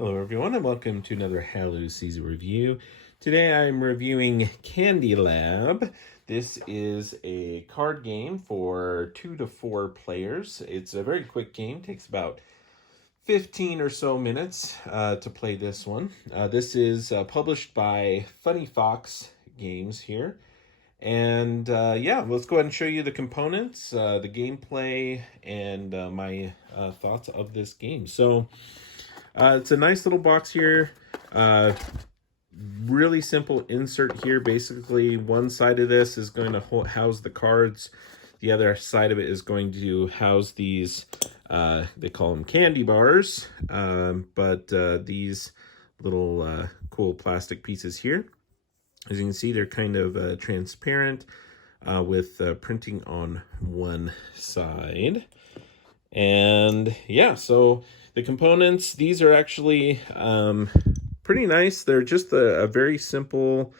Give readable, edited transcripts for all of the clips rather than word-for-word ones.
Hello everyone and welcome to another Halo Season review. Today I'm reviewing Candy Lab. This is a card game for 2 to 4 players. It's a very quick game, takes about 15 or so minutes to play this one. This is published by Funny Fox Games here. And yeah, let's go ahead and show you the components, the gameplay, and my thoughts of this game. So it's a nice little box here. Really simple insert here. Basically, one side of this is going to house the cards. The other side of it is going to house these, they call them candy bars, but these little cool plastic pieces here. As you can see, they're kind of transparent with printing on one side. And yeah, so the components, these are actually pretty nice. They're just a very simple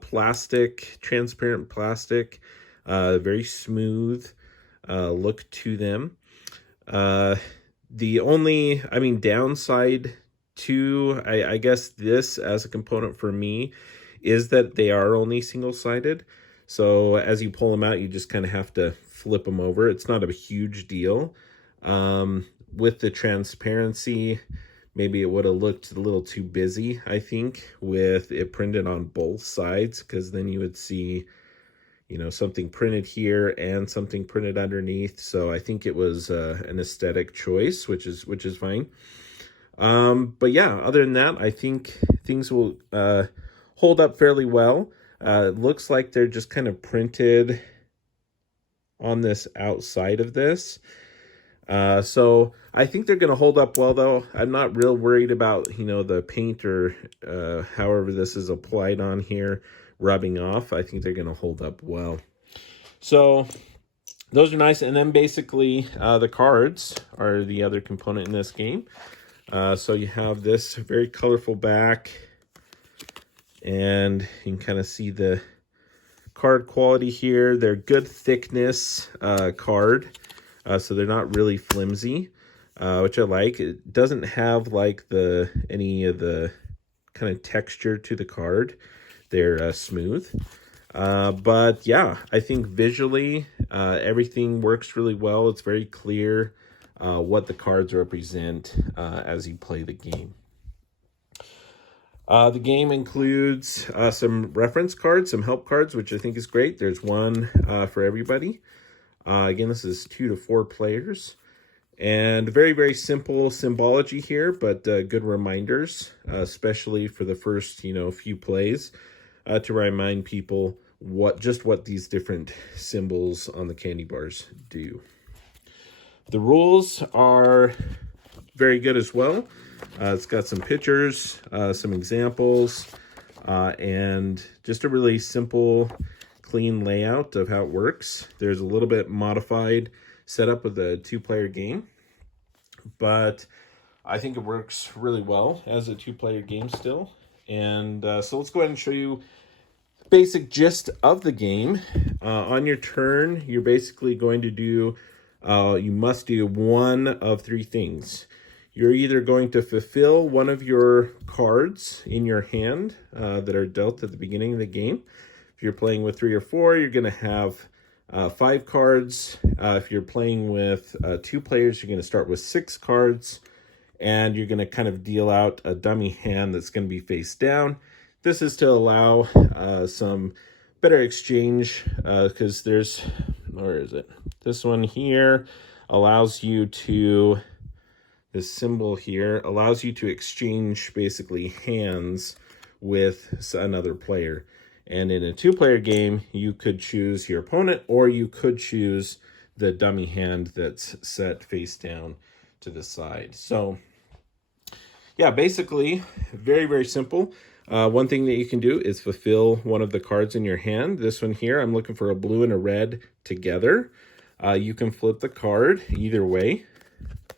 plastic, transparent plastic, very smooth look to them. The only, downside to, I guess, this as a component for me is that they are only single-sided. So as you pull them out, you just kind of have to flip them over. It's not a huge deal. With the transparency, maybe it would have looked a little too busy, I think, with it printed on both sides, because then you would see, you know, something printed here and something printed underneath. So I think it was an aesthetic choice, which is fine. But yeah, other than that, I think things will hold up fairly well. It looks like they're just kind of printed on this outside of this. So I think they're going to hold up well, though. I'm not real worried about, you know, the paint or however this is applied on here rubbing off. I think they're going to hold up well. So those are nice. And then basically the cards are the other component in this game. So you have this very colorful back, and you can kind of see the card quality here. They're good thickness card. So they're not really flimsy, which I like. It doesn't have like any of the kind of texture to the card. They're smooth. But yeah, I think visually everything works really well. It's very clear what the cards represent as you play the game. The game includes some reference cards, some help cards, which I think is great. There's one for everybody. Again, this is 2 to 4 players, and very, very simple symbology here, but good reminders, especially for the first, few plays, to remind people what these different symbols on the candy bars do. The rules are very good as well. It's got some pictures, some examples, and just a really simple, clean layout of how it works. There's a little bit modified setup with a 2-player game, but I think it works really well as a 2-player game still. And so let's go ahead and show you the basic gist of the game. On your turn, you're basically going to do, you must do one of 3 things. You're either going to fulfill one of your cards in your hand that are dealt at the beginning of the game. If you're playing with 3 or 4, you're going to have 5 cards. If you're playing with 2 players, you're going to start with 6 cards, and you're going to kind of deal out a dummy hand that's going to be face down. This is to allow some better exchange, because there's, where is it? This one here allows you to, this symbol here allows you to exchange basically hands with another player. And in a 2-player game, you could choose your opponent, or you could choose the dummy hand that's set face down to the side. So yeah, basically very, very simple. One thing that you can do is fulfill one of the cards in your hand. This one here, I'm looking for a blue and a red together. You can flip the card either way.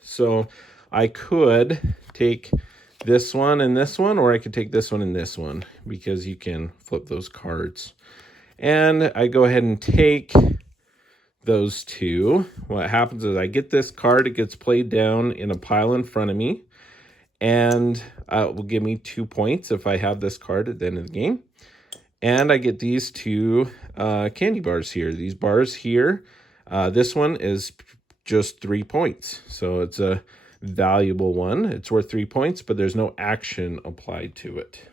So I could take this one and this one, or I could take this one and this one, because you can flip those cards. And I go ahead and take those 2. What happens is I get this card, it gets played down in a pile in front of me, and it will give me 2 points if I have this card at the end of the game. And I get these 2 candy bars here. These bars here, this one is just 3 points. So it's a valuable one. It's worth 3 points, but there's no action applied to it.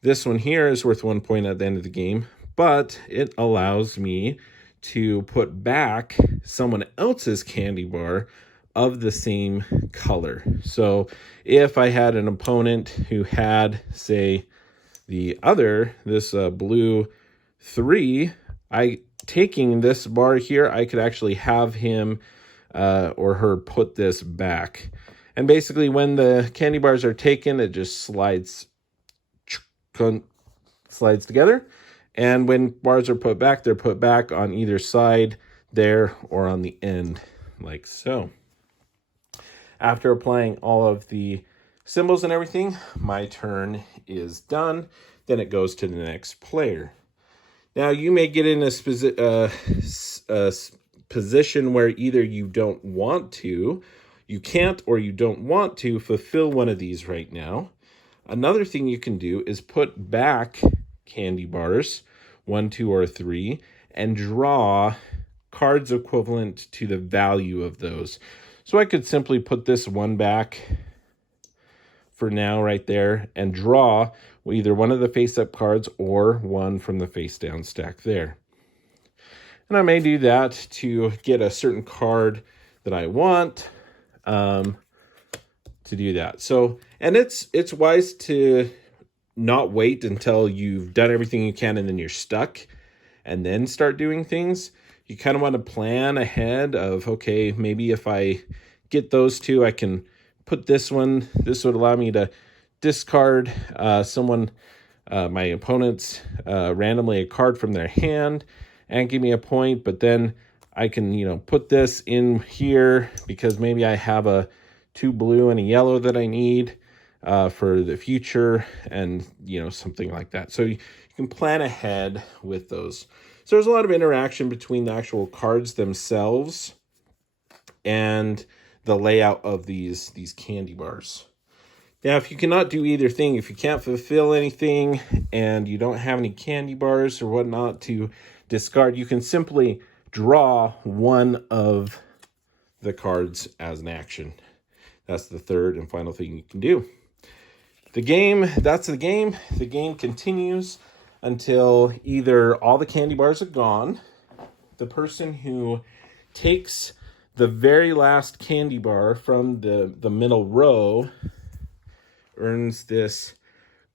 This one here is worth 1 point at the end of the game, but it allows me to put back someone else's candy bar of the same color. So if I had an opponent who had, say, this blue 3, taking this bar here, I could actually have him or her put this back. And basically when the candy bars are taken, it just slides together. And when bars are put back, they're put back on either side there or on the end, like so. After applying all of the symbols and everything, my turn is done. Then it goes to the next player. Now, you may get in a position where either you don't want to, you can't, or you don't want to fulfill one of these right now. Another thing you can do is put back candy bars, 1, 2, or 3, and draw cards equivalent to the value of those. So I could simply put this one back for now right there and draw either one of the face-up cards or one from the face-down stack there. And I may do that to get a certain card that I want to do that. So, and it's wise to not wait until you've done everything you can and then you're stuck and then start doing things. You kind of want to plan ahead of, okay, maybe if I get those 2, I can put this one. This would allow me to discard my opponent's randomly a card from their hand and give me a point. But then I can, put this in here because maybe I have a 2 blue and a yellow that I need for the future and, something like that. So you can plan ahead with those. So there's a lot of interaction between the actual cards themselves and the layout of these candy bars. Now, if you cannot do either thing, if you can't fulfill anything and you don't have any candy bars or whatnot to discard, you can simply draw one of the cards as an action. That's the third and final thing you can do. That's the game. The game continues until either all the candy bars are gone, the person who takes the very last candy bar from the middle row earns this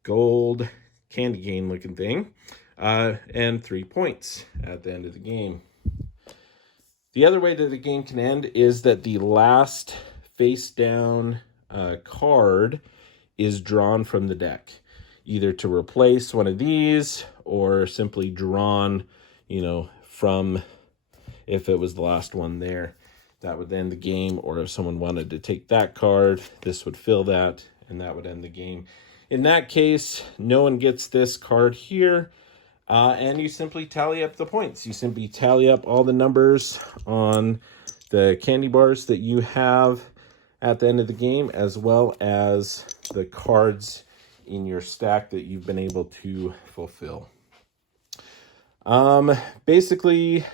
gold candy cane looking thing and 3 points at the end of the game. The other way that the game can end is that the last face down card is drawn from the deck, either to replace one of these or simply drawn, from, if it was the last one there, that would end the game. Or if someone wanted to take that card, this would fill that and that would end the game. In that case, no one gets this card here, and you simply tally up the points. You simply tally up all the numbers on the candy bars that you have at the end of the game, as well as the cards in your stack that you've been able to fulfill. Basically,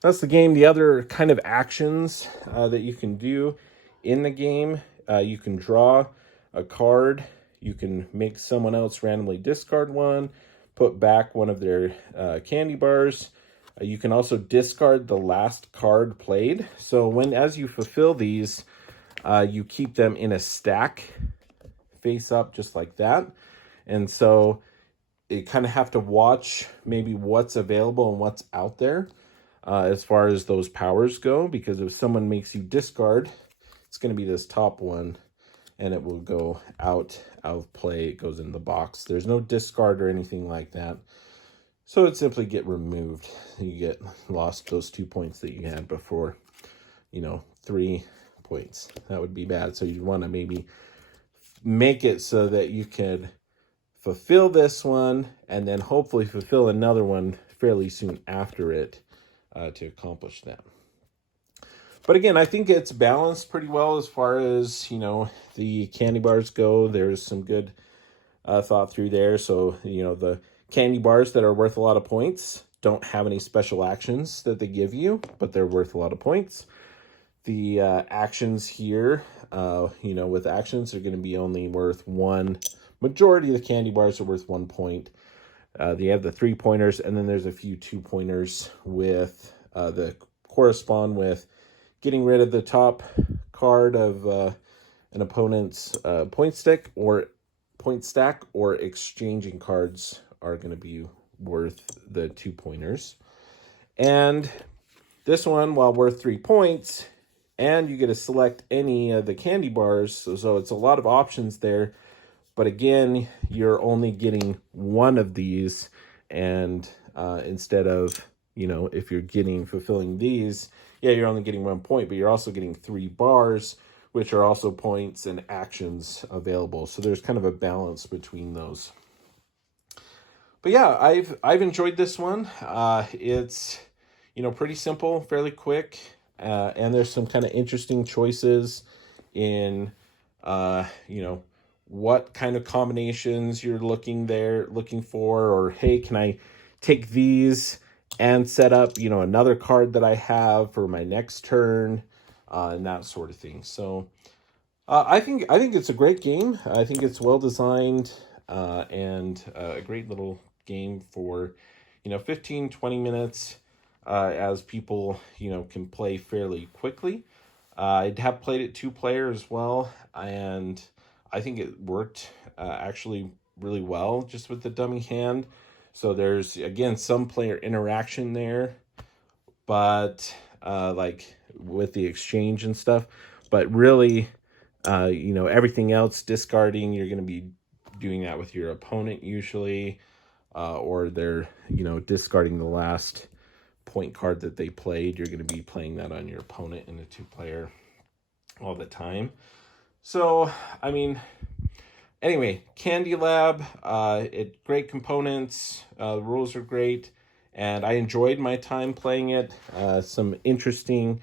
that's the game. The other kind of actions that you can do in the game, you can draw a card, you can make someone else randomly discard one, put back one of their candy bars. You can also discard the last card played. So as you fulfill these, you keep them in a stack face up just like that. And so you kind of have to watch maybe what's available and what's out there as far as those powers go, because if someone makes you discard, it's going to be this top one and it will go out of play. It goes in the box. There's no discard or anything like that. So it simply get removed. You get lost those 2 points that you had before, 3 points. That would be bad. So you want to maybe make it so that you can fulfill this one and then hopefully fulfill another one fairly soon after it to accomplish that. But again, I think it's balanced pretty well as far as, you know, the candy bars go. There's some good thought through there. So, you know, the candy bars that are worth a lot of points don't have any special actions that they give you, but they're worth a lot of points. The actions here, you know, with actions, they're going to be only worth one. Majority of the candy bars are worth 1 point. They have the 3-pointers, and then there's a few 2-pointers with the correspond with getting rid of the top card of an opponent's point stack, or exchanging cards are going to be worth the 2-pointers. And this one, while worth 3 points, and you get to select any of the candy bars, so it's a lot of options there. But again, you're only getting one of these, and instead of, you know, if you're fulfilling these, yeah, you're only getting 1 point, but you're also getting 3 bars, which are also points and actions available. So there's kind of a balance between those. But yeah, I've enjoyed this one. It's, you know, pretty simple, fairly quick, and there's some kind of interesting choices in, you know, what kind of combinations you're looking for, or hey, can I take these and set up, you know, another card that I have for my next turn, and that sort of thing. So I think it's a great game. I think it's well designed, and a great little game for, you know, 15-20 minutes, as people, you know, can play fairly quickly. I have played it 2-player as well, and I think it worked actually really well just with the dummy hand. So there's, again, some player interaction there, but like with the exchange and stuff. But really, you know, everything else, discarding, you're going to be doing that with your opponent usually, or they're, you know, discarding the last point card that they played. You're going to be playing that on your opponent in a 2-player all the time. So, I mean, anyway, Candy Lab, great components, the rules are great, and I enjoyed my time playing it. Some interesting,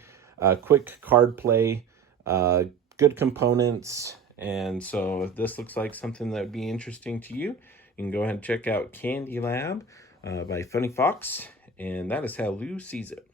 quick card play, good components, and so if this looks like something that would be interesting to you, you can go ahead and check out Candy Lab by Funny Fox, and that is how Lou sees it.